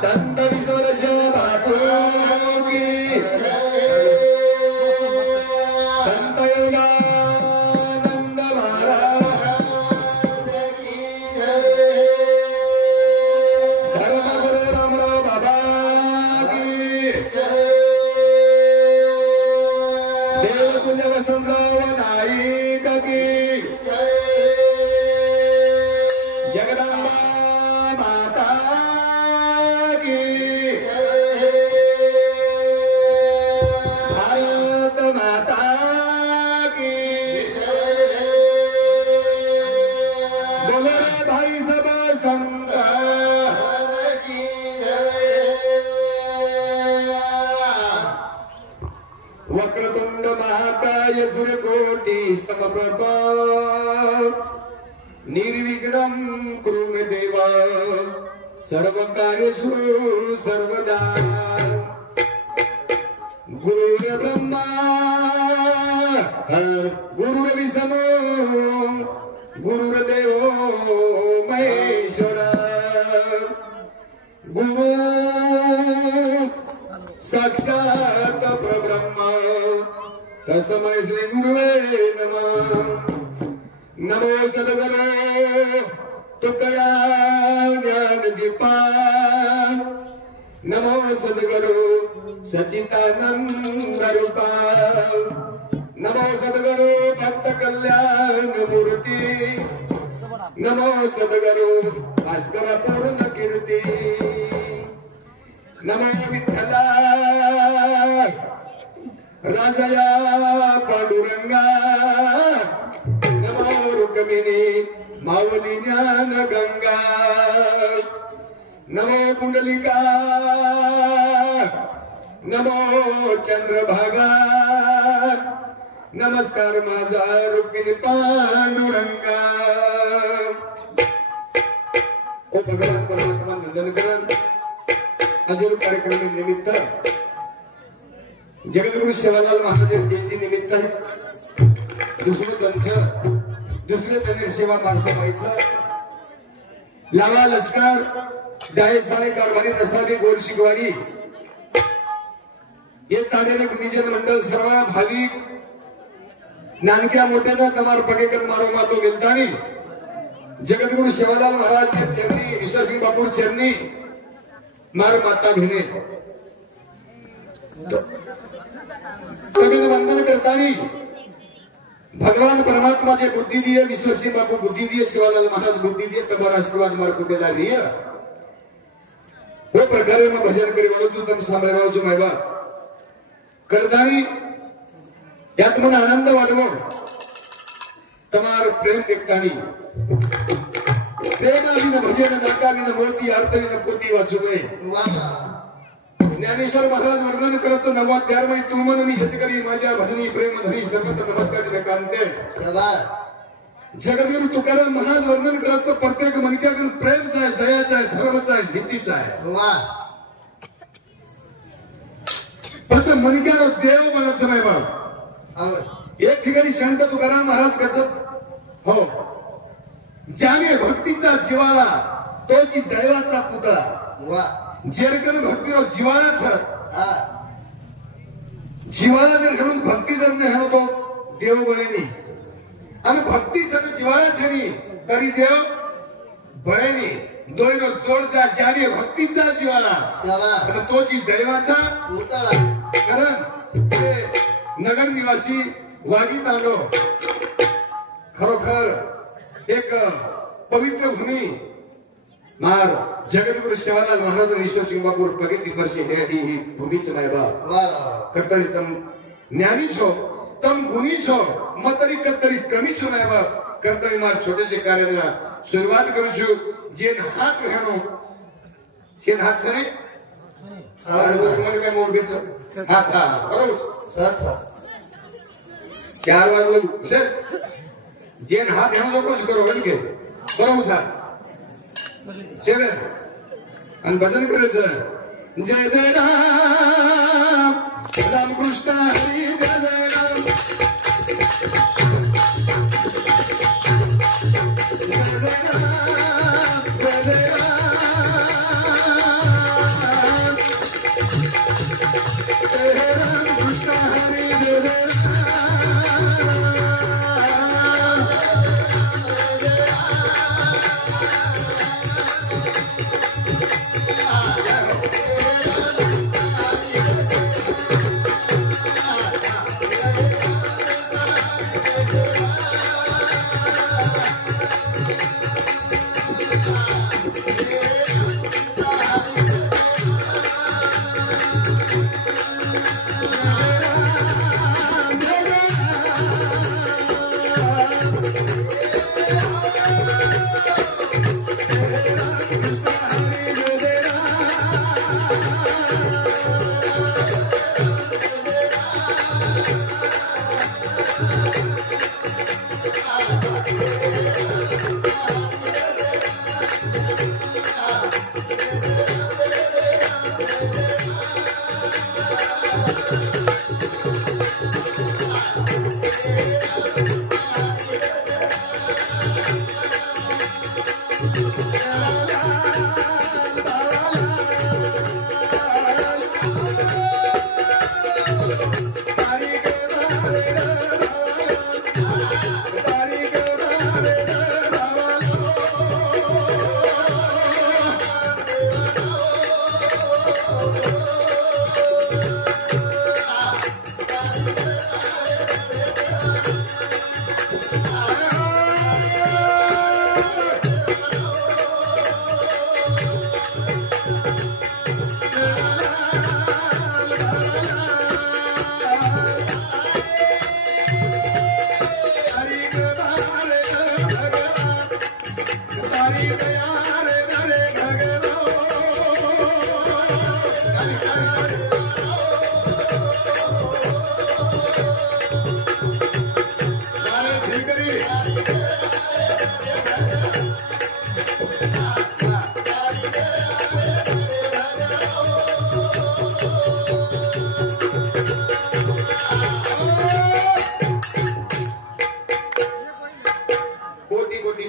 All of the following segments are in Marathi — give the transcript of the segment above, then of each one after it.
संत विश्वरश बापू की संत योगानंद महाराज की धर्मगुरु रामराव बाबा की देवकुंज वसंतराव नाईक की जगदंबा माता की भारत माता की बोले भाई सब संत की वक्रतुंड महाकाय सूर्यकोटि समप्रभ निर्विघ्नं कुरु मे देव सर्वकार्येषु सर्वदा गुरुर्ब्रह्मा गुरुर्विष्णु गुरुर्देवो महेश्वर गुरु साक्षात् परब्रह्म तस्मै श्री गुरुवे नमः। नमो सद्गुरो तुकया ज्ञान दीपा नमो सद्गुरो सच्चिदानंद रूपा नमो सद्गुरो भक्त कल्याण मूर्ति नमो सद्गुरो भास्कर पूर्ण कीर्ति नमो विठ्ठला राजया पांडुरंगा नमो रुक्मिणी माऊली ज्ञान गंगा नमो कुंडलिका नमो चंद्रभागा नमस्कार माझा रुक्मिणी पांडुरंगा। ओ भगवान परमात्मा नंदन करण अजून कार्यक्रम निमित्त जगद्गुरु सेवालाल महाराज जयंती निमित्त दुसरे त्यांनी सेवा पारसाबाईचं लावा लष्कर डायस थाळे कारभारी दसावी गोर शिकवाणी ये ताडेने गुरुजन मंडळ सर्व भाविक नानक्या मोठ्यानं तमार पगेकन मारो मातो विलताणी जगद्गुरु सेवालाल महाराज चरणी विश्वासिंग बापूर चरणी मार माता भिने वंदन करतानी भगवान परमात्मा जे बुद्धि दिए विश्वसिंह बापू बुद्धि दिए शिवालाल महाराज बुद्धि दिए तबार आशीर्वाद मार कुटेला रिय वो प्रकारे में भजन करी वालो तू तम सांभाळाव जो मायबा करतानी यात मन आनंद वाटवो तमार प्रेम देखतानी प्रेम आविन भजन नाकाविन मोती अर्थविन पोती वाचुने ज्ञानेश्वर महाराज वर्णन करतो नवाध्याय मध्ये तू मन मी हेच करी माझ्या भजनी प्रेम धनी सर्वत नमस्कार कांते जगद्गुरु तुकाराम महाराज वर्णन करतो प्रत्येक मनुष्याकडून प्रेमचा आहे दयाचा आहे धर्माचा आहे भीतीचा आहे पण मनुष्याला देव म्हणायचं नाही बाब एक ठिकाणी शांत तुकाराम महाराज करतात हो ज्याने भक्तीचा जीवाला तोची दैवाचा पुतळा जेरकन भक्तीराव जीवाळाच जीवाला जर म्हणून भक्ती जर नाही म्हणतो देव बळेनी आणि भक्ती जर जीवाळा छेनी तरी देव बळेनी दोन जोडचा ज्याने भक्तीचा जीवाला आणि तोची दैवाचा पुतळा कारण ते नगर निवासी वागी तांडो खरोखर एक पवित्र भूमी मार जगद्गुरु सेवालाल महाराज विश्वसिंह बापू प्रगति परसे है ही भूमिच मायबा कर्तरी तम ज्ञानी छो तम गुणी छो मतरी कतरी कमी छो मायबा कर्तरी मार छोटे से कार्य शुरुआत करू छु जेन हाथ हेनो सेन हाथ छने और मन में मोड़ बित हाथ हा करो अच्छा 4 बार लोग जेन हाथ हेनो कुछ करो बनके करो छा चले आणि भजन करायचं जय जय राम राम कृष्ण हरी जय जय राम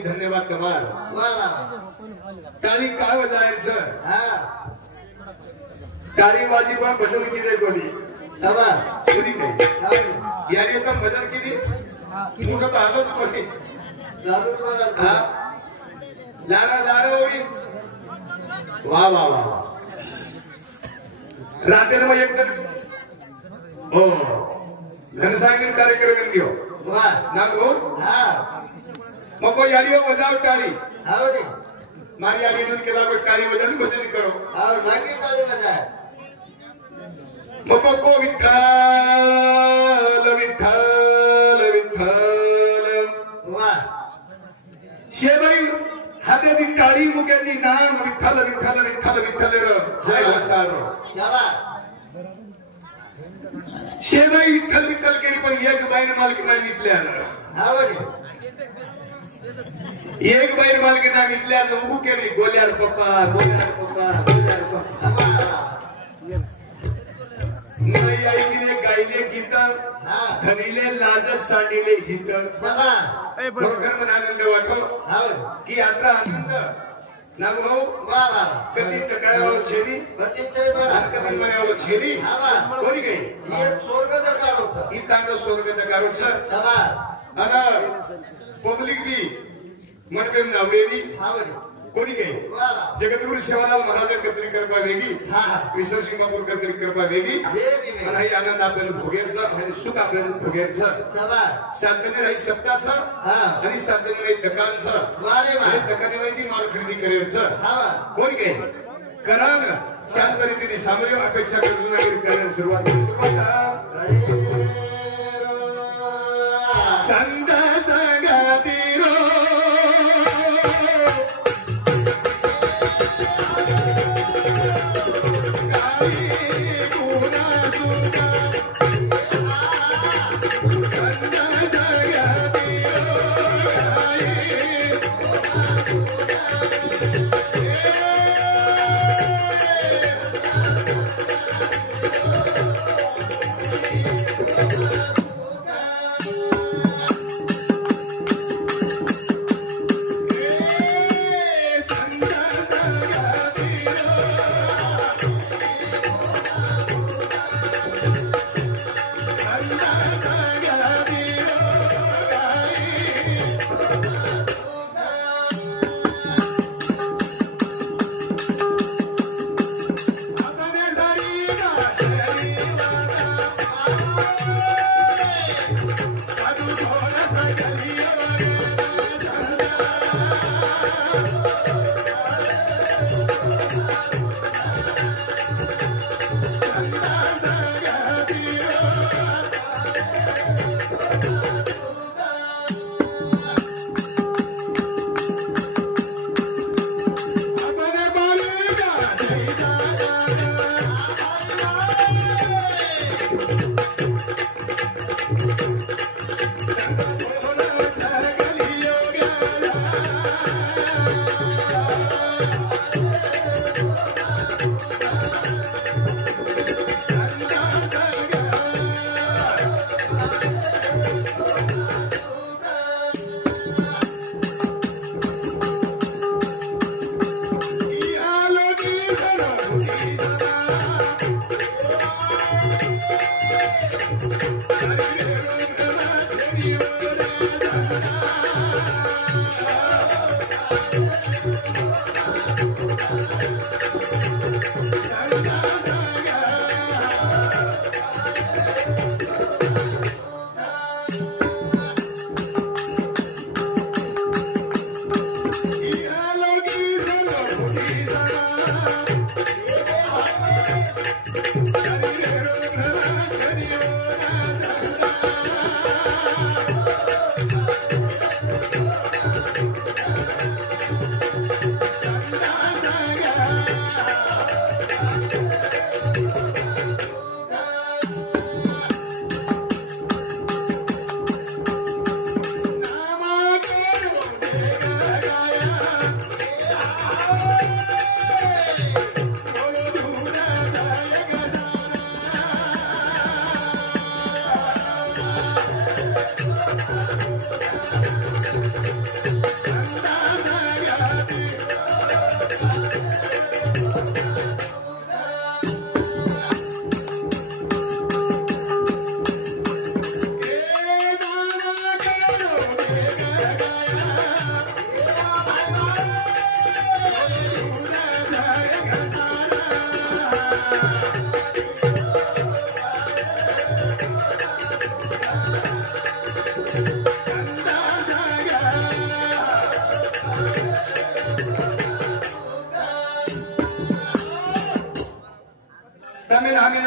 धन्यवाद कमाल टाळी काय वाजायचं टाळी वाजी पण भजन किती कोणी कोणी काही याने तर भजन किती मोठं पाहतोच कोणी लारा लारा ओळी वा वा वा रात्री मग एक तर हो घनसांगीन कार्यक्रम घेऊ नाग हो मको याडियो बजाव टाळी आवडी मारी याडी दूर केला को टाळी बजावून भजन करो और लागी टाळी बजाय मको को विठ्ठल विठ्ठल विठ्ठल वा शेबाई हाते दी टाळी मुकेती नाम विठ्ठल विठ्ठल विठ्ठल विठ्ठल रे जय घोषारो यावा शेबाई विठ्ठल विठ्ठल केली पण एक बाईने मालकी नाही निघल्या आवडी एक बाहेर मालकीना विकल्या उभू केली गोल्यार पप्पा गोल्यार पप्पा गोल्यार पप्पा नाही ऐकले गायले गीत धरिले लाज सांडिले हित खरोखर मन आनंद वाटो की यात्रा आनंद नाग भाऊ कधी टकाळवालो छेडी कधी मरेवालो छेडी कोणी काही स्वर्ग दकारो ही तांडव स्वर्ग दकारो अना पब्लिक भी मनबेम नावडेली कोणी काही जगद्गुरु शिवालाल महाराज कत्री करपा वेगी ईश्वर सिंह बापूर कत्री करपा वेगी आणि हे आनंद आपल्याला भोगेचं आणि सुख आपल्याला भोगेचं साधने राही सप्ताचं आणि साधने राही दकानचं आणि दकाने माहिती माल खरेदी करायचं कोणी काही करा ना शांत रीतीने सामोरे अपेक्षा करून करायला सुरुवात संत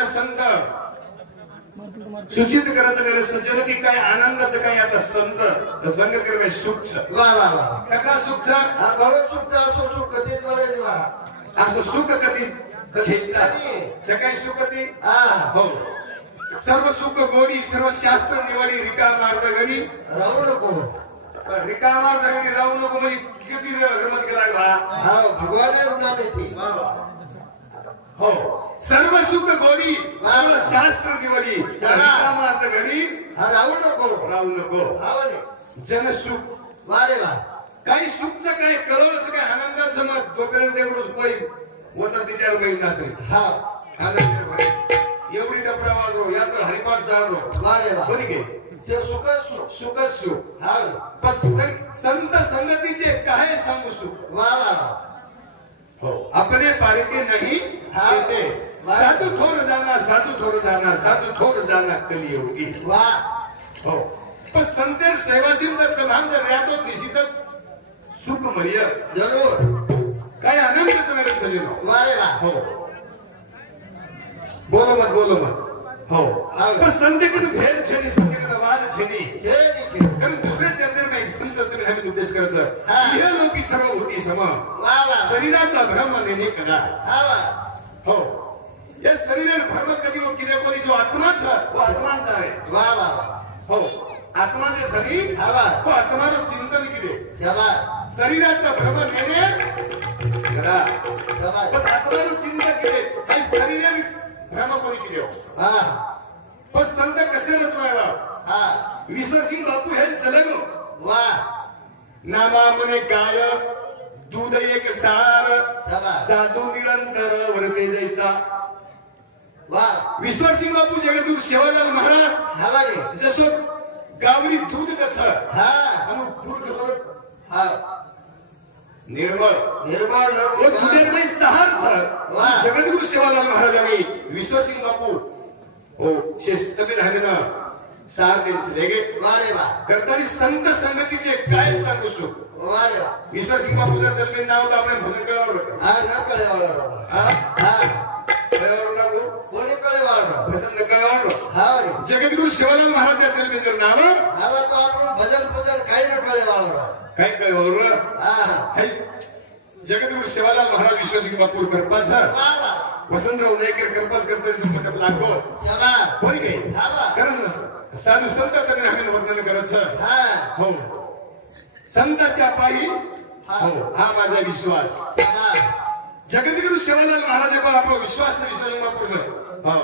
संत सूचित करायचं मेरे सज्जन की काय आनंदाचं काय आता संत संग कर सुख वा वा वा कथा सुख गळो सुखचा असो सुख कधीच मिळेल वा असं सुख कधी छेचा सकाळी सुख कधी हो सर्व सुख गोडी सर्व शास्त्र निवडी रिका मार्ग गडी राहू नको रिका मार्ग गडी राहू नको म्हणजे किती रमत गेला बा हा भगवान रुग्णालय ती हो सर्व सुख गोडी सर्व शास्त्र निवडी रिका मार्ग गडी राहू नको जन सुख वारे वा काही सुखचं काय कळवचं काय आनंदाचं मत तोपर्यंत होता तिच्यावर बहीण असेल हा आनंद एवढी डबरा वाजरो या तर हरिपाठ चाललो वारे वा कोणी घे ते सुख सुख सुख हा पण संत संगतीचे काय सांगू सुख वा वा हो अपने पारिते नहीं देते साधु थोर जाना साधु थोर जाना साधु थोर जाना कलियोगी वा हो पण संतेर सेवासीम तर तमाम जर यातो निश्चित सुख मिळेल जरूर काय आनंदाचं मेरे सजीनो वारे वा हो बोलो मत हो पण संते को भेद छेनी संते को वाद छेनी कारण दुसऱ्या चंद्र में एक संत तुम्ही आम्ही उद्देश करत हे लोकी सर्व होती सम वा वा शरीराचा भ्रम नेणे कदा हा वा हो या शरीराचा भ्रम कधी वो किने कोणी जो आत्माचा वो आत्माचा आहे वा वा हो आत्माचे शरीर हा वा तो आत्माचं चिंतन किती शबा शरीराचा भ्रम नेणे कदा शबा पण आत्माचं चिंतन किती काही शरीर भ्रम कोणी किती हा पण संत कसे रचवायला हा विश्वसिंग बापू हे चलन वा नामा मने काय दूध एक सार शबा साधू निरंतर वर्ते जैसा वा विश्वसिंग बापू जगदूर शिवालाल महाराज हा वारे जसं गावडी दूध कस हा आणि दूध कसं हा निर्माण वो दुनियामध्ये सहार जगदगुरु शिवालाल महाराजांनी विश्वसिंग बापू हो शेस्तबीर हमेना सार त्यांचे लेगे वारे वा करताना संत संगतीचे काय सांगू सु वारे वा विश्वसिंग बापू जर जन्मेन नाव तर आपल्या भजन कळावं हा ना कळेवाळा हा कळावं लागू कोणी कळेवाळा भजन न कळावं हा वारे जगदगुरु शिवालाल महाराज जन्मेन जर नाव हा तो आपण भजन पूजन काही न कळेवाळा काय कळावं हा जगदगुरु शिवालाल महाराज विश्वसिंग बापू करपास वा वा वसंतराव नाईकर करपास करतो दुपट लागतो शबा कोणी काही हा वा कारण साधू संत तुम्ही आम्ही वर्णन करत सर हा हो संताच्या पायी हो हा माझा विश्वास शबा जगदगुरु शिवालाल महाराज आपला विश्वास विश्वसिंग बापू हो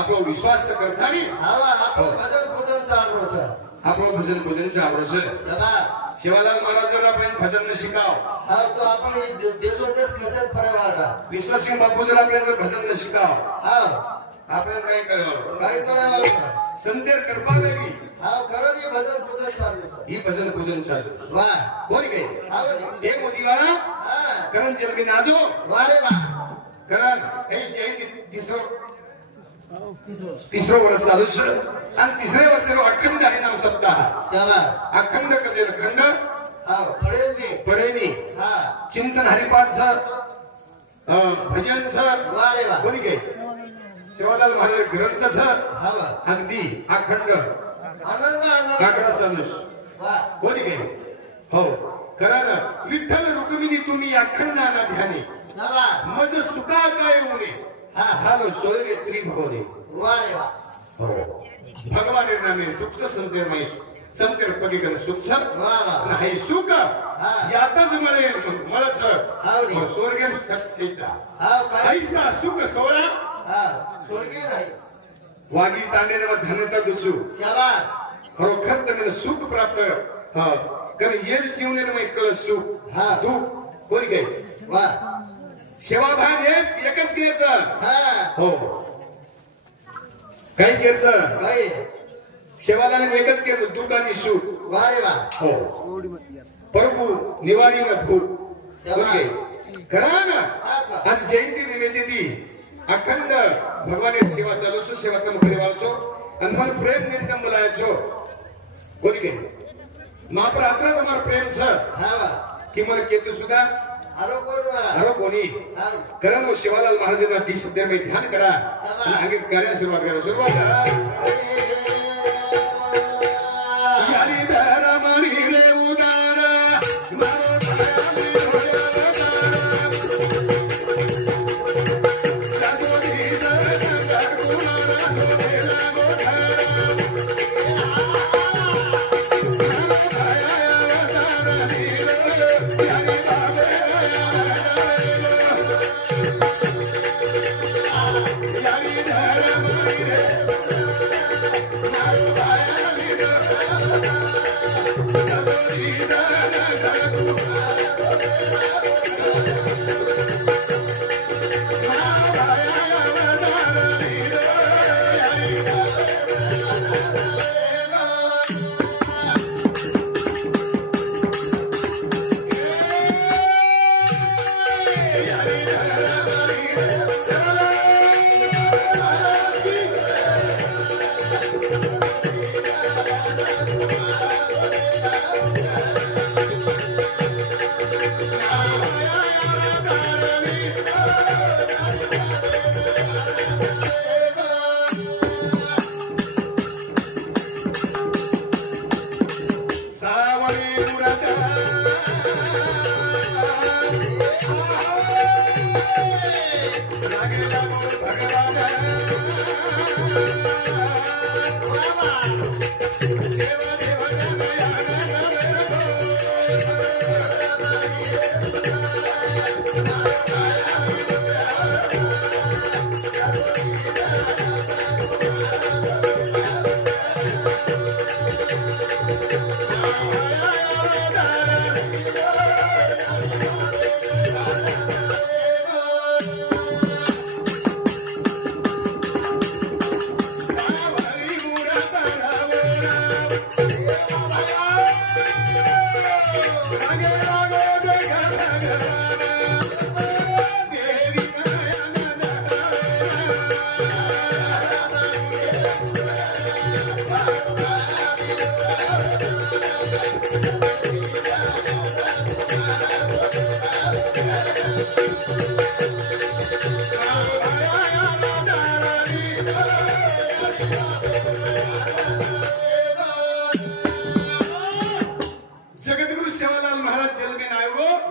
आपला विश्वास करताना हा वा आपण भजन पूजन चालू होतं आपलं भजन पूजनचं आवडच शबा शिवालाल महाराज जर आपण भजन न शिकाव हा तो आपण देशोदेश कसं फरक वाटा विश्वसिंग बापू जर आपल्याला भजन न शिकाव हा आपल्याला काय कळलं काही कळेवाळा संतेर कृपा वेगळी हा खरं हे भजन पूजन चालू ही भजन पूजन चालू वा कोणी काही हा वारे हे मोतीवाळा हा करण चलबी नाजो वारे वा करण हे तिसरं वर्ष चालू आणि तिसऱ्या वर्षाला अखंड आहे नाम सप्ताह शबा अखंड कसे खंड हा पडेल मी पडेनी हा चिंतन हरिपाठ सर भजन सर वारे वा कोणी काही शिवालाल महाराज ग्रंथ सर हा वा अगदी अखंड आनंद आनंद काकडा चालू वा कोणी काही हो करा ना विठ्ठल रुक्मिणी तुम्ही अखंड आणा ध्याने शबा मज सुका काय उणे हा झालं सोयरे त्रिभवने वारे वा हो भगवान नामे सुख संते संत पगीकडे सुख वा वा नाही सुख यातच मिळेल मलाच स्वर्ग सच्चेचा हा काय ऐसा सुख सोळा हा स्वर्गी नाही वागी तांडेने धनता दुसू शाबास खरोखर तर सुख प्राप्त कारण हेच जीवनाने मग कळ सुख तू कोणी काय वा सेवाभान हेच एकच घ्यायचं हा हो काय घ्यायचं काय सेवाला एकच घ्यायचं दुःख आणि सुख वा रे वा हो प्रभू निवारी न भूक खरा ना आज जयंती निमित्त ती अखंड भगवान सेवा चालू छो सेवा तम करवाचो आणि मन प्रेम निंदम बोलायचो कोणी काय महाप्र अत्र तुम्हारा प्रेम छ हा वा कि मला केतु सुद्धा अरो कोणी कारण वो शिवालाल महाराजांना ती शब्द में ध्यान करा आणि आगे कार्य सुरुवात करा सुरुवात करा यारी धारा मणी रे उदारा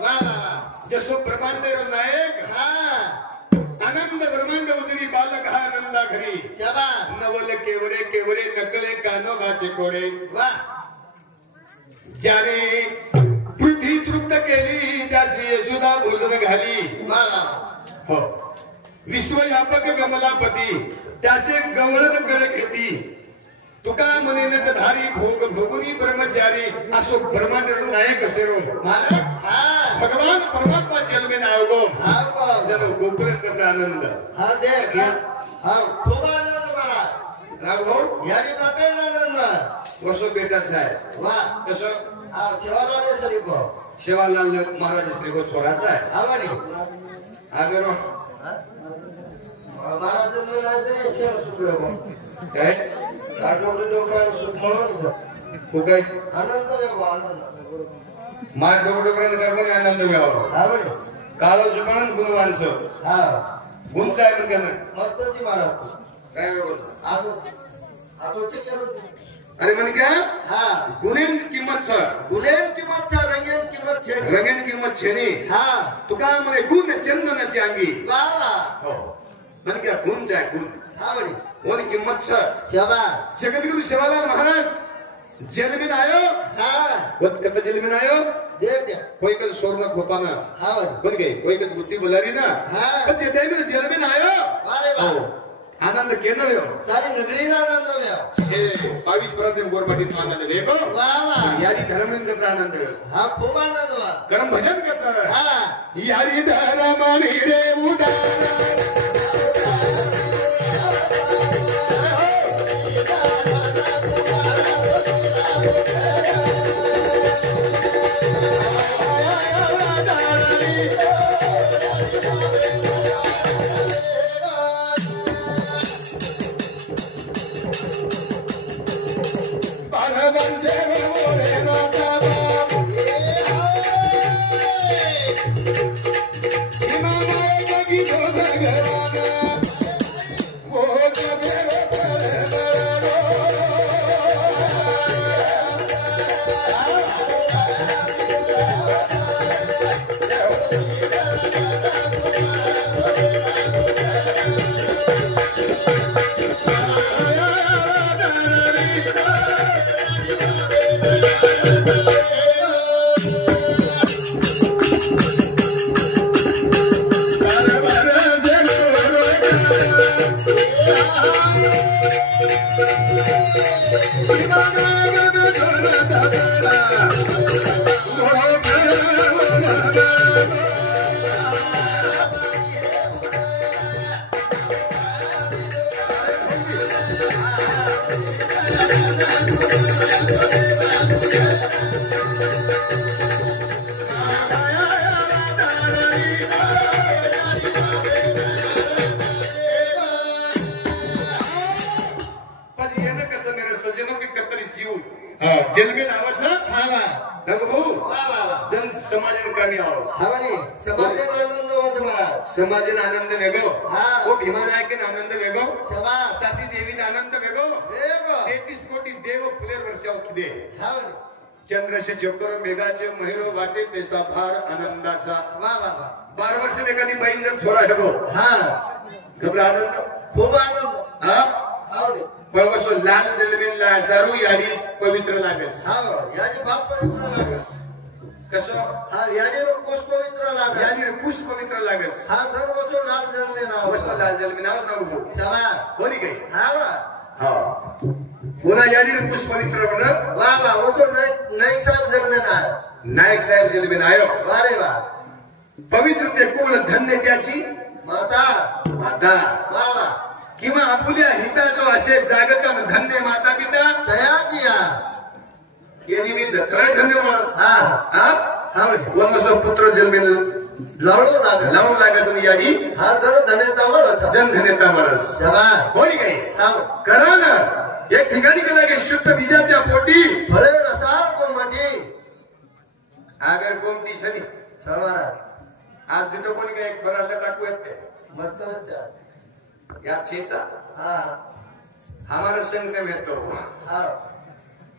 मारो जसो ब्रह्मांड नायक आनंद ब्रह्मांड उदरी बालक हा आनंदा घरी नवल केवडे केवडे नकले कानो गाचे कोडे ज्याने पृथ्वी तृप्त केली त्याची यशोदा भोजन घाली हो विश्वव्यापक कमलापती त्याचे गवळण गळ घेती तुका म्हणे धारी भोग भोगुनी ब्रह्मचारी असो ब्रह्मांड नायक असेरो मालक भगवान परमात्मा जन्मे नाव गो जन गोकुळ आनंद हा दे खूप आनंद मला राव भाऊ याने बापे आनंद वसो बेटाचा आहे वा कसं सेवालाल सरी को शिवालाल महाराज श्री गो छोराचा आहे आवानी आगरो महाराज नाही शेर सुटलो काय डोकरा सुट म्हणून तू काय आनंद वेगळा आनंद मार डोकराने कर्मने आनंद घ्यावा आवानी काळो जुमणन गुणवांचं हा गुणचा आहे म्हणजे मस्तजी महाराज काय आठवचे करू अरे म्हणे का हा गुणेन किंमत छ गुणेन किंमत छ रंगेन किंमत छे रंगेन किंमत छेनी हा तुका म्हणे गुण चंदनाची अंगी वा वा हो म्हणे का गुणचा आहे गुण हा म्हणे कोणी किंमत छ शेवा जगद्गुरु शिवालाल महाराज जेल में आयो हाँ वत कत जेल में आयो देख दे कोई कल सोरना खोपाना हाँ वाली कोण गई कोई कल बुद्धि बुलारी ना हाँ कत टाइम में जेल में आयो अरे वाह आनंद केना वेयो सारी नगरी ना आनंद वेयो छे 22 परम गोरबटी तो आनंद वेको वाह वाह यारी धर्मेंद्र का आनंद हाँ खूब आनंद हुआ करम भजन करता हाँ यारी धर्मनी रे उदार जेल में आवाज हाँ वाह भाऊ वाह वाह जन समाजन करणे आवाज हाँ वाली समाजे आनंद होत मला समाजन आनंद वेगो हाँ वो भीमानायकन आनंद वेगो सभा साती देवीन आनंद वेगो देव 33 कोटी देव फुलेर वर्षाव किदे हाँ वाली चंद्रशे चक्कर मेघाचे महिरो वाटे तेसा भार आनंदाचा वाह वाह वाह 12 वर्ष में कधी बहीण जर छोरा हगो हाँ घबरा आनंद खूब आनंद हाँ हाँ वाली बळवसो लाल जलमेन ला सारू याडी पवित्र लागस हाँ यानी बाप पवित्र लागा कसो हाँ यानी रो कुछ पवित्र लागा याडी रे कुश पवित्र लागस हाँ धन वसो लाल जलने ना वसो लाल जलमेन आवाज ना उठो सभा कोणी गई हाँ वाह हाँ पुन्हा याडी रे कुश पवित्र बन वाह वाह वसो नाइक साहब जलने ना नायक साहेब जलमेन आयो वाह रे वाह पवित्र ते कुल धन्य त्याची माता माता वाह वाह किंवा आपुल्या हिता जो असे जागतम धन्य माता पिता तया जिया ये निमित्त खरं धन्य माणूस हाँ हा हाँ वनसो पुत्र जन्मेल लावलो लागा लावून लागत आणि याडी हाँ धन धने तमळ अच्छा जन धन्यता माणूस सभा कोणी काही हाँ करा ना एक ठिकाणी गेला की शुद्ध बीजाच्या पोटी भले रसाळ को मटी आगर कोणती शनी सवारा आज दिनो कोणी काय एक फराला टाकू येते मस्त होत्या या छेचा हाँ हमारा संग में तो हाँ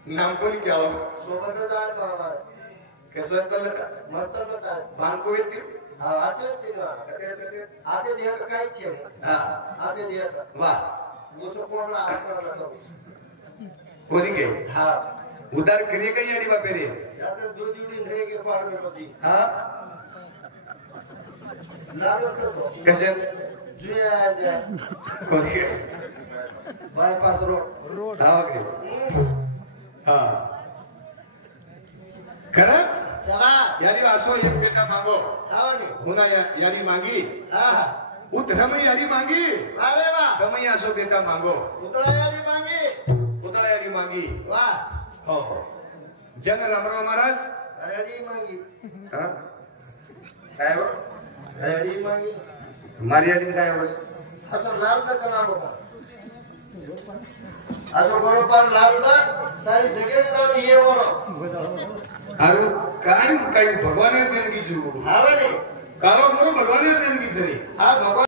नाम कोणी क्या हो तो बंद जाए तो हमारा कसं कळलं का मस्त होता बांको येते हाँ आचे तीन आते दिया का काही छे हा आते दिया का वा मुझे कोण ला आता तो कोणी के हाँ उदार करे काही आणि बापे रे या तो दो जुड़ी रह के पाड़ में होती हा लागो तो कसे जुया जा कोणी के बायपास रोड हा ओके हा खरं सभा यानी असो एक बेटा मागो सावनी पुन्हा यानी मागी हाँ उतरमई यानी मागी अरे वाह कमई असो बेटा मागो उतरा यानी मांगी उतळा यानी मागी वाह हो जन रामराव महाराज रेडी मांगी हा काय हो रेडी मांगी मारी यानी काय हो असं लाल दा कनाल होता असं बरोबर लाल दा सारी जगह का ये बरो अरे काय काय भगवान देणगी सुरू हावणी कावा गुरु भगवान देणगी सरी हा भगवान